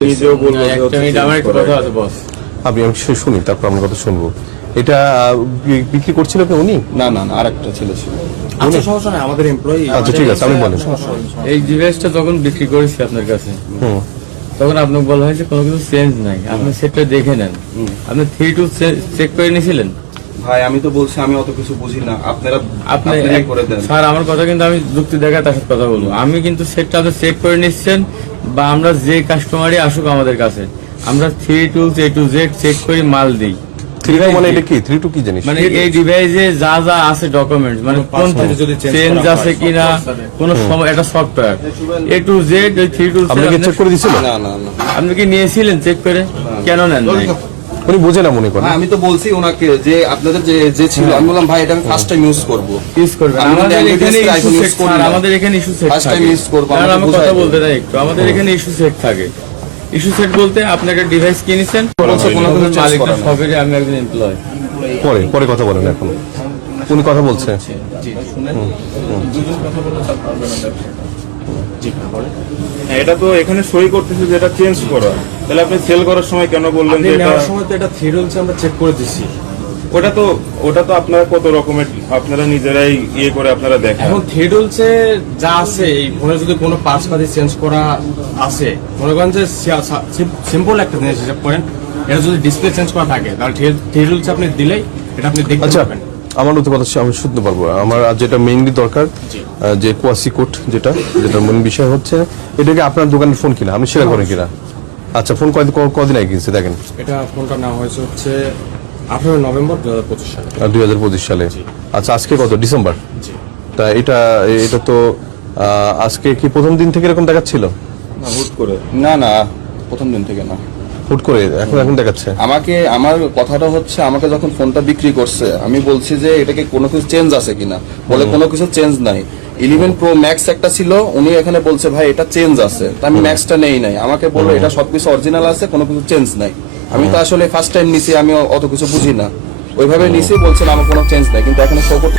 আমি শুনি, তারপর আমার কথা শুনবো। এটা বিক্রি করছিল কি উনি? না না না, আরেকটা ছেলে ছিল। আচ্ছা, সমস্যা নাই, আমাদের এমপ্লয়ি। আচ্ছা ঠিক আছে, আমি বলেন। এই ডিভাইসটা যখন বিক্রি করেছি আপনার কাছে, তখন আপনাকে বলা হয়েছে কোনো কিছু চেঞ্জ নাই, আপনি সেটটা দেখে নেন। আপনি 3-2 চেক করে নিয়েছিলেন? ভাই আমি তো বলছি আমি অত কিছু বুঝি না, আপনারা আপনি করে দেন। স্যার আমার কথা কিন্তু আমি যুক্তি দেখা তার সাথে কথা বলবো। আমি কিন্তু সেটটা আপনি চেক করে নিচ্ছেন, বা আমরা যে কাস্টমারই আসুক আমাদের কাছে, আমরা 3-2 A to Z চেক করে মাল দিই। মানে এটা কি 3-2 কি জানিস? মানে এই ডিভাইসে যা যা আছে ডকুমেন্টস, মানে কোন চেঞ্জ আছে কিনা, কোন সময়, এটা সফটওয়্যার A to Z ওই 3-2 আপনি কি চেক করে দিয়েছিলেন? না না না, আপনি কি নিয়েছিলেন চেক করে? কেন নেন নাই? উনি বুঝে না মনে করেন। আমি তো বলছি ওনাকে যে আপনাদের যে ছিল, আমি বললাম ভাই এটা আমি ফার্স্ট টাইম ইউজ করব। ইউজ করবেন। আমাদের এখানে ইস্যু সেট, আমাদের এখানে ইস্যু সেট ফার্স্ট টাইম থাকে। ইউজ করব। আমি কথা বলতে চাই একটু, আমাদের এখানে ইস্যু সেট থাকে। ইস্যু সেট বলতে আপনি একটা ডিভাইস কিনেছেন, কোনো মালিকের সবেরই আমি একজন এমপ্লয়। পরে পরে কথা বলেন, এখন উনি কথা বলছে। এটা তো এখানে সই করতেছে যে এটা চেঞ্জ করা, তাহলে আপনি সেল করার সময় কেন বললেন যে এটা নেওয়ার সময় তো এটা 3 রুলস আমরা চেক করে দিছি। ওটা তো আপনারা কত রকমের আপনারা নিজেরাই ইয়ে করে আপনারা দেখেন। এখন 3 রুলসে যা আছে, এই ফোনে যদি কোনো পার্টস পাতি চেঞ্জ করা আছে, মনে করেন যে সিম্পল একটা জিনিস হিসাব করেন, এটা যদি ডিসপ্লে চেঞ্জ করা থাকে, তাহলে 3 রুলস আপনি দিলেই এটা আপনি দেখতে আচ্ছা, পাবেন। আমার মতো কথা আমি শুনতে পারবো। আমার আর যেটা মেইনলি দরকার, যে কোয়াসি কোড যেটা মেইন বিষয় হচ্ছে, এটাকে আপনার দোকানের ফোন কিনা, আপনি সেটা করেন কিনা? আচ্ছা, ফোন কদিন আগে কিনছে দেখেন? এটা ফোনটা নেওয়া হয়েছে হচ্ছে 18 নভেম্বর 2025 সালে। 2025 সালে। আচ্ছা, আজকে কত ডিসেম্বর? তা এটা তো আজকে কি প্রথম দিন থেকে এরকম দেখাচ্ছিল? না, হুট করে না না, প্রথম দিন থেকে না, হুট করে এখন দেখাচ্ছে। আমার কথাটা হচ্ছে, আমাকে যখন ফোনটা বিক্রি করছে আমি বলছি যে এটাকে কোনো কিছু চেঞ্জ আছে কিনা, বলে কোনো কিছু চেঞ্জ নাই। 11 Pro Max একটা ছিল, উনি এখানে বলছে ভাই এটা চেঞ্জ আছে, তা আমি ম্যাক্সটা নেই নাই। আমাকে বললো এটা সবকিছু অরিজিনাল আছে, কোনো কিছু চেঞ্জ নাই। আমি তো আসলে ফার্স্ট টাইম নিছি, আমি অত কিছু বুঝি না, ওইভাবে নিছি, বলছিলাম আমার কোনো চেঞ্জ নাই, কিন্তু এখানে শো করতে